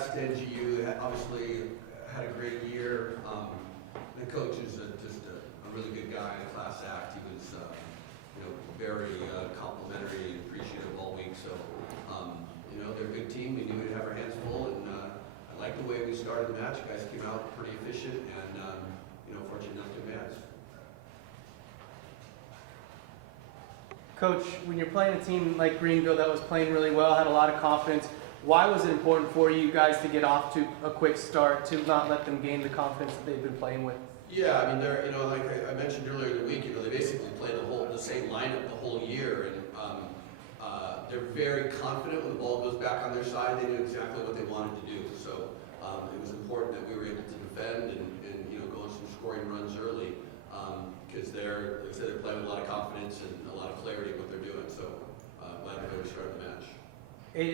congrats to NGU. Obviously had a great year. The coach is just a really good guy, a class act. He was very complimentary and appreciative all week. So they're a good team. We knew we'd have our hands full, and I like the way we started the match. Guys came out pretty efficient, and fortunate enough to advance. Coach, when you're playing a team like Greenville that was playing really well, had a lot of confidence, why was it important for you guys to get off to a quick start, to not let them gain the confidence that they've been playing with? Yeah, I mean, they're, like I mentioned earlier in the week, they basically play the same lineup the whole year, and they're very confident when the ball goes back on their side. They knew exactly what they wanted to do, so it was important that we were able to defend and go on some scoring runs early, because they're playing with a lot of confidence and a lot of clarity in what they're doing. So glad that we started the match.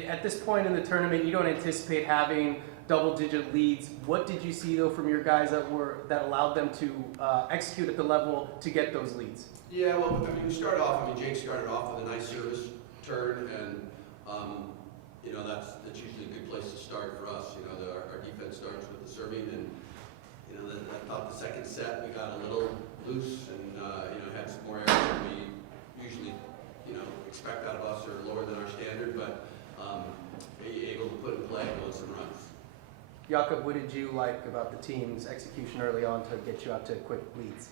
At this point in the tournament, you don't anticipate having double-digit leads. What did you see though from your guys that allowed them to execute at the level to get those leads? Yeah, well, we started off. Jake started off with a nice service turn, and that's usually a good place to start for us. Our defense starts with the serving, and I thought the second set we got a little loose and had some more errors than we usually expect out of us, or lower than our standard, but able to put in play and build some runs. Jakob, what did you like about the team's execution early on to get you out to quick leads?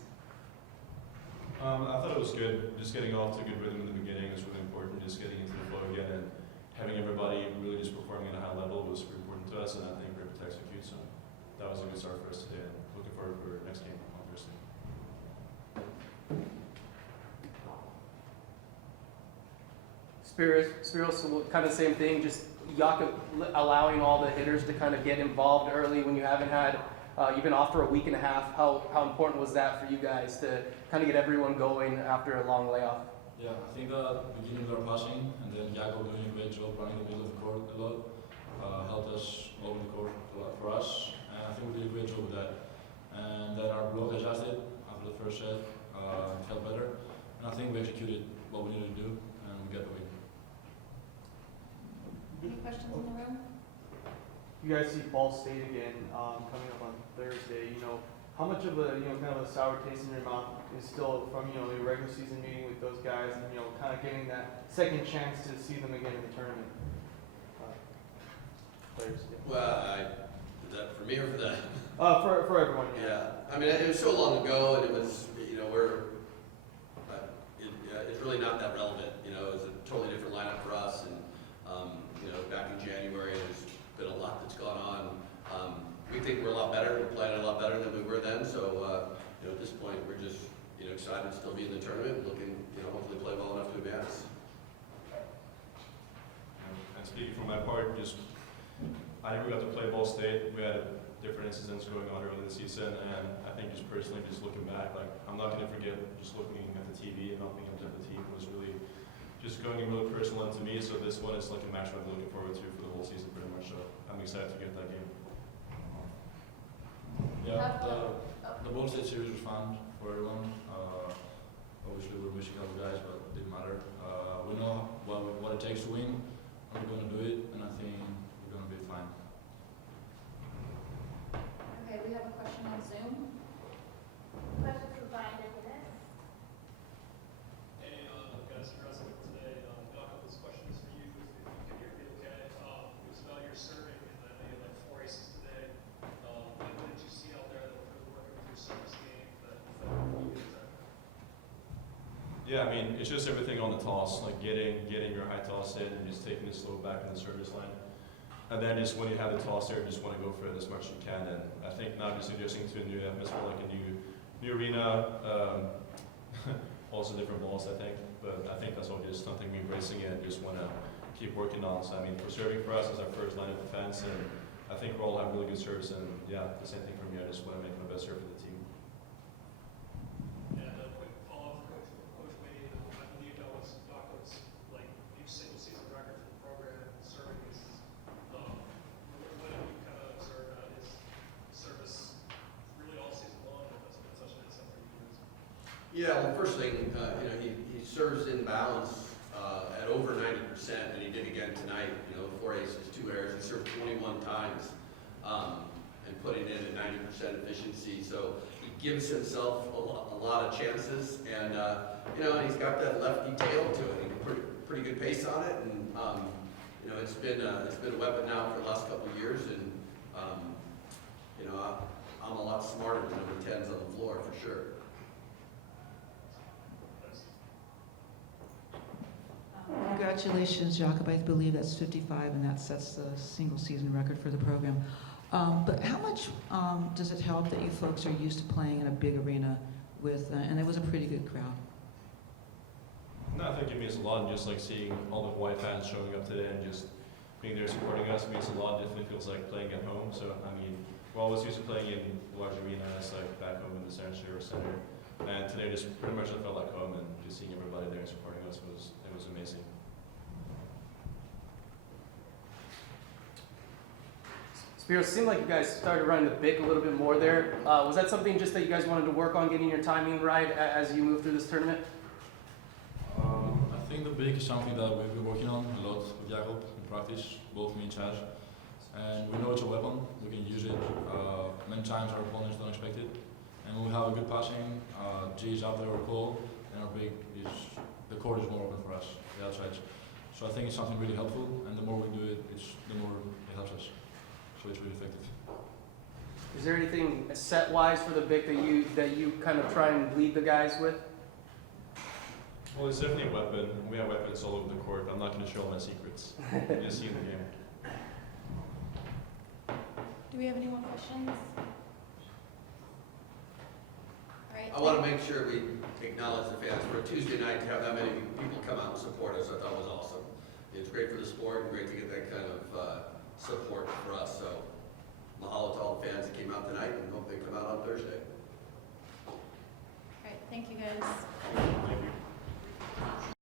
I thought it was good. Just getting off to a good rhythm in the beginning was really important. Just getting into the flow again and having everybody really just performing at a high level was super important to us, and I think we were able to execute. So that was a good start for us today, and looking forward for our next game on Thursday. Spiros, kind of the same thing, just Jakob allowing all the hitters to kind of get involved early when you haven't had, you've been off for a week and a half. How important was that for you guys to kind of get everyone going after a long layoff? Yeah, I think that beginning with our passing, and then Jakob doing a great job running the middle of the court a lot, helped us open the court for us, and I think we did a great job with that. And then our block adjusted after the first set, felt better, and I think we executed what we needed to do, and we got the win. Any questions in the room? You guys see Ball State again coming up on Thursday. How much of a kind of a sour taste in your mouth is still from your regular season meeting with those guys, and kind of getting that second chance to see them again in the tournament? Players. Yeah. Well, is that for me or for them? For everyone. Yeah, it was so long ago, and it was it's really not that relevant. It was a totally different lineup for us, and back in January, there's been a lot that's gone on. We think we're a lot better. We're playing a lot better than we were then. So at this point, we're just excited to still be in the tournament, looking hopefully play well enough to advance. And speaking for my part, I think we got to play Ball State. We had different incidents going on early in the season, and I think just personally, just looking back, I'm not going to forget just looking at the TV and not being able to have the team was really just going really personal to me. So this one is like a match I'm looking forward to for the whole season pretty much. So I'm excited to get that game. Yeah, the Ball State series was fun for everyone. Obviously, we're Michigan guys, but it didn't matter. We know what it takes to win, and we're going to do it, and I think we're going to be fine. Okay, we have a question on Zoom. Question for Brian Nicholas. Hey, guys, congrats on today. Jakob, this question is for you. If you can hear me okay. It was about your serving, and I know you had 4 aces today. What did you see out there that was really working with your service game that you felt you needed that? Yeah, it's just everything on the toss, like getting your high toss in and just taking it slow back in the service line. And then just when you have the toss there, you just want to go for it as much as you can. And I think now just adjusting to a new atmosphere, like a new arena, also different balls, I think. But I think that's all just something we're embracing it and just want to keep working on. So for serving for us is our first line of defense, and I think we're all have really good service. And yeah, the same thing for me. I just want to make my best serve for the team. And a quick follow-up for Coach Wade. I believe that was Jakob's new single season record for the program. Serving is what have you kind of observed out his service really all season long? That's been such an asset for you guys. Yeah, well, first thing, he serves in balance at over 90%, and he did again tonight. 4 aces, 2 errors. He served 21 times and putting in a 90% efficiency. So he gives himself a lot of chances, and you know, he's got that lefty tail to it. He can pretty good pace on it, and you know, it's been a weapon now for the last couple of years, and you know, I'm a lot smarter than number 10s on the floor for sure. Congratulations, Jakob. I believe that's 55, and that sets the single-season record for the program. But how much does it help that you folks are used to playing in a big arena with, and it was a pretty good crowd? No, I think it means a lot, and just like seeing all the Hawaii fans showing up today and just being there supporting us means a lot. It definitely feels like playing at home. So, I mean, we're always used to playing in large arenas, like back home in the San Diego Center. And today just pretty much felt like home, and just seeing everybody there supporting us was amazing. Spiro, it seemed like you guys started running the BIC a little bit more there. Was that something just that you guys wanted to work on, getting your timing right as you move through this tournament? I think the big is something that we've been working on a lot with Jakob in practice, both me and Chaz. And we know it's a weapon, we can use it. Many times our opponents don't expect it. And when we have a good passing, G is out there or Cole, and our big is, the court is more open for us, the outsides. So I think it's something really helpful, and the more we do it, the more it helps us. So it's really effective. Is there anything set-wise for the BIC that you kind of try and lead the guys with? Well, it's definitely a weapon. We have weapons all over the court. I'm not going to show all my secrets. You just see in the game. Do we have any more questions? All right. I want to make sure we acknowledge the fans. For a Tuesday night to have that many people come out and support us, I thought was awesome. It's great for the sport and great to get that kind of support for us. So mahalo to all the fans that came out tonight, and hope they come out on Thursday. All right, thank you guys.